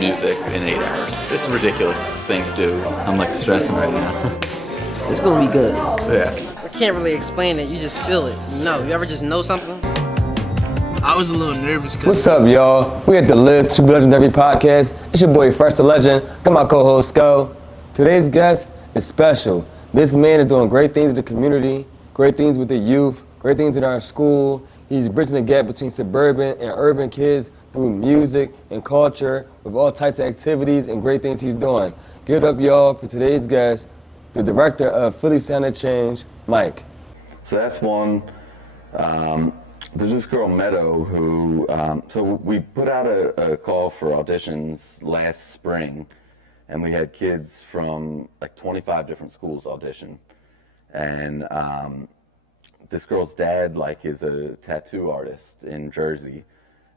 music in 8 hours. It's a ridiculous thing to do. I'm like stressing right now. It's gonna be good. Yeah. I can't really explain it. You just feel it. You ever just know something? I was a little nervous. What's up, y'all? We at the Live to Be Legendary podcast. It's your boy, First the Legend. Got my co-host, Sko. Today's guest is special. This man is doing great things in the community, great things with the youth, great things in our school. He's bridging the gap between suburban and urban kids through music and culture with all types of activities and great things he's doing. Give it up, y'all, for today's guest, the director of Philly Sound Change, Mike. So that's one. There's this girl, Meadow, who, so we put out a call for auditions last spring, and we had kids from like 25 different schools audition. And this girl's dad, like, is a tattoo artist in Jersey,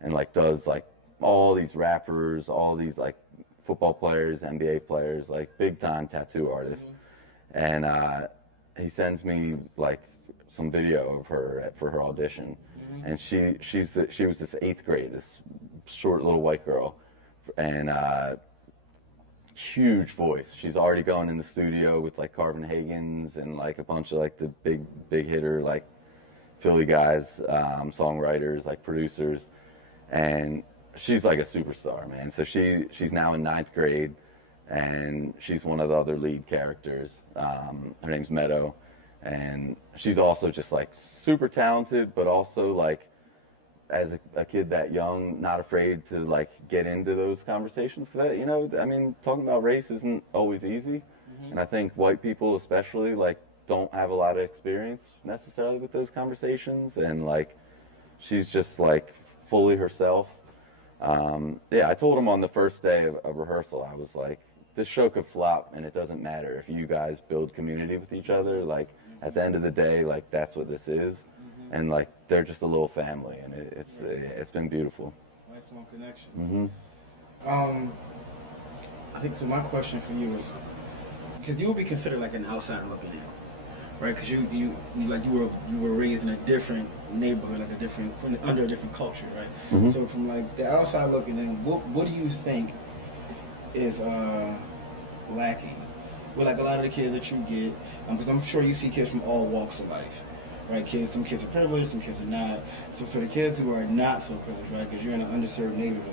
and like does like all these rappers, all these like football players, NBA players, like big time tattoo artists. And he sends me like some video of her for her audition. And she was this 8th grade, this short little white girl, and huge voice. She's already going in the studio with like Carvin Hagens and like a bunch of like the big hitter like Philly guys, songwriters, like producers, and she's like a superstar, man. So she's now in 9th grade, and she's one of the other lead characters. Her name's Meadow. And she's also just like super talented, but also like as a kid that young, not afraid to like get into those conversations. Because, talking about race isn't always easy. And I think white people especially like don't have a lot of experience necessarily with those conversations. And like she's just like fully herself. I told him on the first day of rehearsal, I was like, this show could flop and it doesn't matter if you guys build community with each other. Like, at the end of the day, like that's what this is, and like they're just a little family, and it's been beautiful. Lifelong connection. I think so. My question for you is, because you would be considered like an outsider looking in, right? Because you were raised in a different neighborhood, like under a different culture, right? So from like the outside looking in, what do you think is lacking with like a lot of the kids that you get? Because I'm sure you see kids from all walks of life, right? Some kids are privileged, some kids are not. So for the kids who are not so privileged, right, because you're in an underserved neighborhood,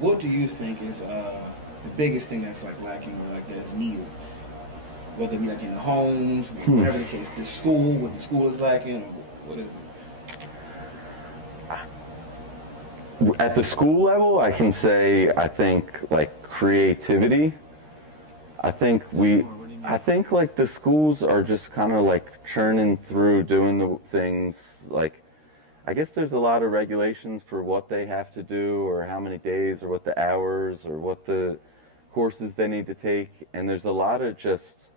what do you think is the biggest thing that's like lacking or like that is needed? Whether it be like in the homes, whatever the case, the school, what the school is lacking, or what is it? At the school level, I can say I think like creativity. I think like the schools are just kind of like churning through doing the things like, I guess there's a lot of regulations for what they have to do or how many days or what the hours or what the courses they need to take. And there's a lot of just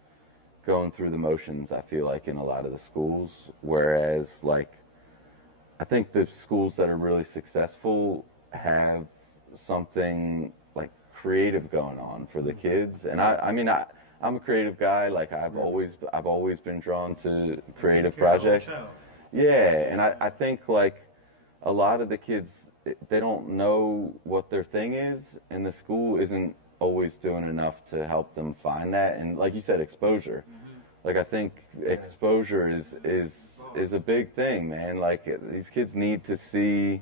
going through the motions, I feel like, in a lot of the schools. Whereas like, I think the schools that are really successful have something like creative going on for the kids. And I'm a creative guy. Like I've always been drawn to creative projects. Yeah, and I think like a lot of the kids, they don't know what their thing is, and the school isn't always doing enough to help them find that. And like you said, exposure. Like I think exposure is a big thing, man. Like these kids need to see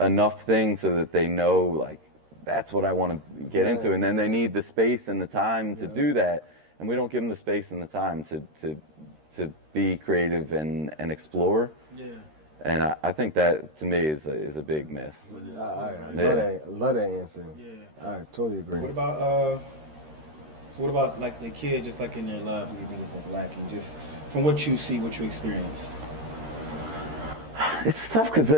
enough things so that they know like that's what I want to get into, and then they need the space and the time to do that, and we don't give them the space and the time to be creative and explore. Yeah. And I think that to me is a big miss. I love that answer. Yeah. I totally agree. What about like the kid just like in their lives and you think it's like lacking, just from what you see, what you experience? It's tough because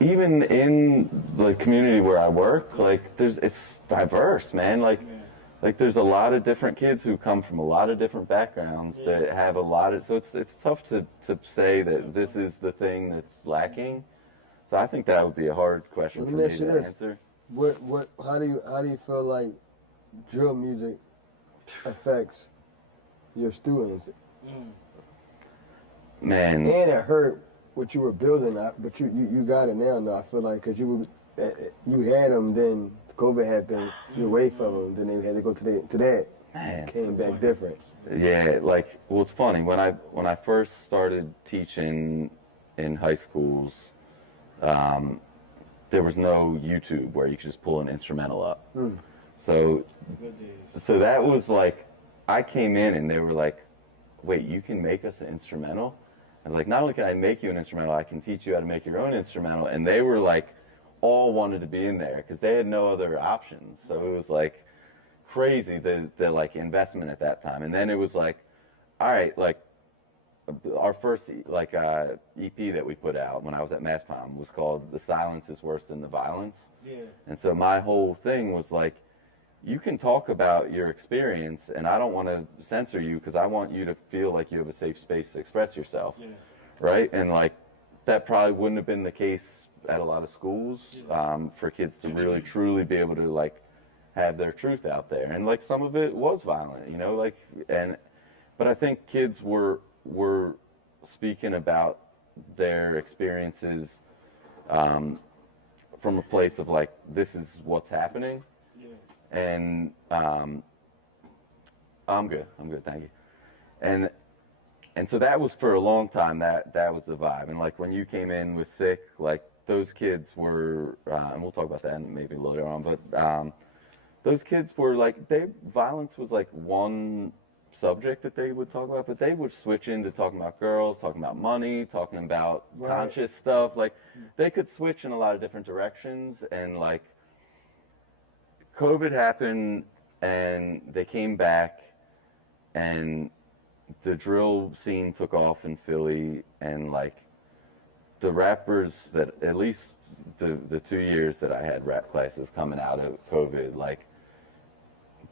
even in the community where I work, like it's diverse, man. Like there's a lot of different kids who come from a lot of different backgrounds that have a lot of, so it's tough to say that this is the thing that's lacking. So I think that would be a hard question for me to answer. How do you feel like drill music affects your students? Man. And it hurt what you were building, but you got it now, though. I feel like because you were you had them, then COVID happened, you're away from them, then they had to go to that. Man. Came back different. Yeah, like, well, it's funny. When I first started teaching in high schools, there was no YouTube where you could just pull an instrumental up. So that was like, I came in and they were like, wait, you can make us an instrumental? I was like, not only can I make you an instrumental, I can teach you how to make your own instrumental. And they were like, all wanted to be in there because they had no other options. So it was like crazy, the like investment at that time. And then it was like, all right, like our first like EP that we put out when I was at Mass Palm was called "The Silence Is Worse Than the Violence." Yeah. And so my whole thing was like, you can talk about your experience, and I don't want to censor you because I want you to feel like you have a safe space to express yourself, right? And like that probably wouldn't have been the case at a lot of schools for kids to really truly be able to like have their truth out there. And like some of it was violent, you know, like but I think kids were speaking about their experiences from a place of like, this is what's happening. And I'm good, thank you. And so that was for a long time, that was the vibe. And like when you came in with Sick, like those kids were, and we'll talk about that maybe later on, but those kids were like, violence was like one subject that they would talk about, but they would switch into talking about girls, talking about money, talking about conscious stuff. Like they could switch in a lot of different directions. And like COVID happened and they came back and the drill scene took off in Philly, and like the rappers that, at least the 2 years that I had rap classes coming out of COVID, like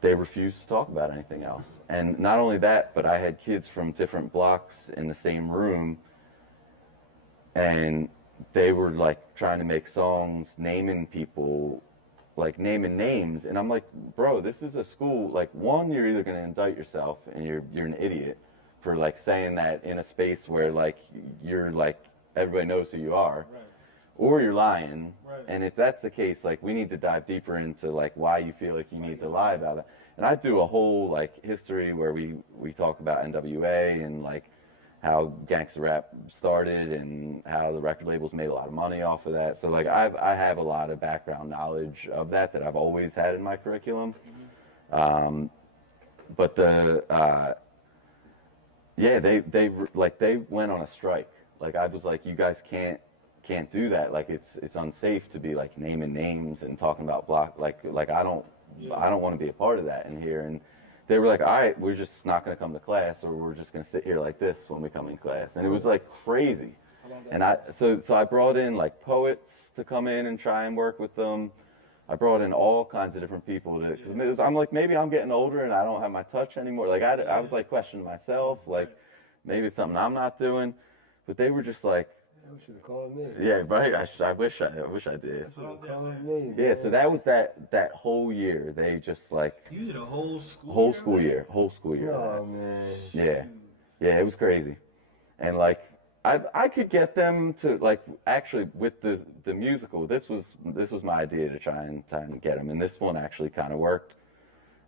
they refused to talk about anything else. And not only that, but I had kids from different blocks in the same room, and they were like trying to make songs naming people, like naming names. And I'm like, bro, this is a school. Like, one, you're either going to indict yourself and you're an idiot for like saying that in a space where like you're like, everybody knows who you are, or you're lying. And if that's the case, like we need to dive deeper into like why you feel like you need to lie about it. And I do a whole like history where we talk about NWA and like how gangster rap started and how the record labels made a lot of money off of that. So like I have a lot of background knowledge of that I've always had in my curriculum. But they went on a strike. Like I was like, you guys can't do that. Like it's unsafe to be like naming names and talking about block. Like I don't want to be a part of that in here. And they were like, all right, we're just not going to come to class, or we're just going to sit here like this when we come in class. And it was like crazy. And so I brought in like poets to come in and try and work with them. I brought in all kinds of different people because I'm like, maybe I'm getting older and I don't have my touch anymore. Like I was like questioning myself, like maybe it's something I'm not doing. But they were just like, You should have called me. yeah, right. I wish I did. Called me, Yeah, so that was that whole year. They just like You did a whole school year. Whole school year. Oh man. Yeah, it was crazy. And like I could get them to like actually with the musical. This was my idea to try and get them, and this one actually kind of worked.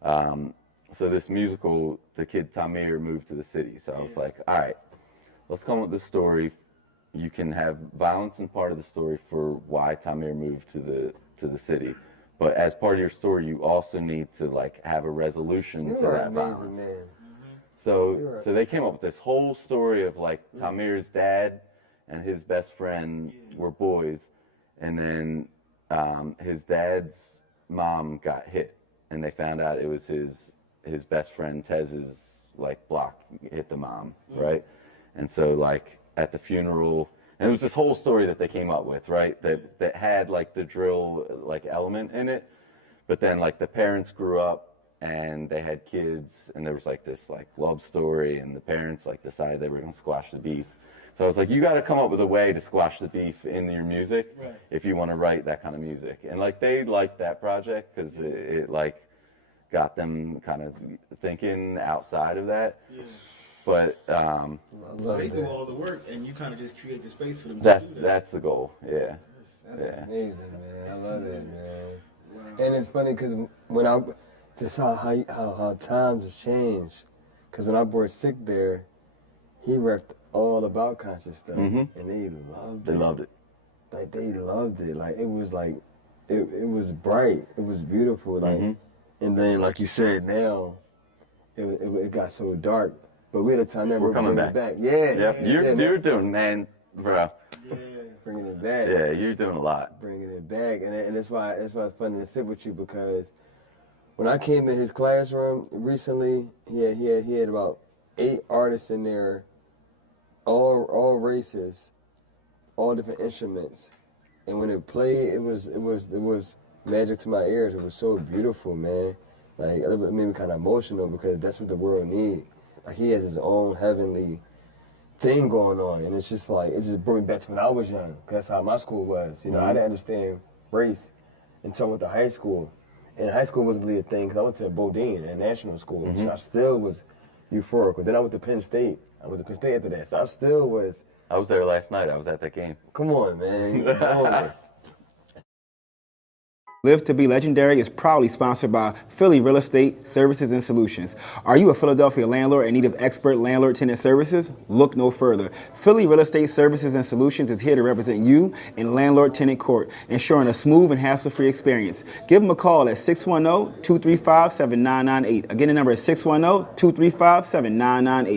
So this musical, the kid Tamir moved to the city. So I was like, all right, let's come up with this story. You can have violence in part of the story for why Tamir moved to the city, but as part of your story, you also need to like have a resolution to that violence. Man. So they came up with this whole story of like Tamir's dad and his best friend were boys, and then his dad's mom got hit, and they found out it was his best friend Tez's like block hit the mom, right? And so like at the funeral, and it was this whole story that they came up with, right? That had like the drill like element in it, but then like the parents grew up and they had kids, and there was like this like love story, and the parents like decided they were gonna squash the beef. So I was like, you got to come up with a way to squash the beef in your music if you want to write that kind of music. And like they liked that project because it like got them kind of thinking outside of that. But So they do all the work, and you kind of just create the space for them. that's the goal. Yeah. That's amazing, man. I love that, man. And it's funny because when I just saw how times have changed. Because when I brought Sick there, he repped all about conscious stuff, and they loved it. They loved it. Like they loved it. Like it was bright. It was beautiful. Like, and then like you said, now it got so dark. But we had a time that we're coming back. Yeah. Yep. You're doing, man, bro. Yeah. Bringing it back. Yeah, you're doing a lot. Bringing it back, and that's why it's funny to sit with you because when I came in his classroom recently, he had about 8 artists in there, all races, all different instruments, and when it played, it was magic to my ears. It was so beautiful, man. Like it made me kind of emotional because that's what the world needs. Like he has his own heavenly thing going on, and it's just like it just brought me back to when I was young. Cause that's how my school was. You know, I didn't understand race until I went to high school, and high school wasn't really a thing because I went to Bodine, a national school, so I still was euphoric. But then I went to Penn State. I went to Penn State after that, so I still was. I was there last night. I was at that game. Come on, man. Come on. Live to be Legendary is proudly sponsored by Philly Real Estate Services and Solutions. Are you a Philadelphia landlord in need of expert landlord-tenant services? Look no further. Philly Real Estate Services and Solutions is here to represent you in landlord-tenant court, ensuring a smooth and hassle-free experience. Give them a call at 610-235-7998. Again, the number is 610-235-7998.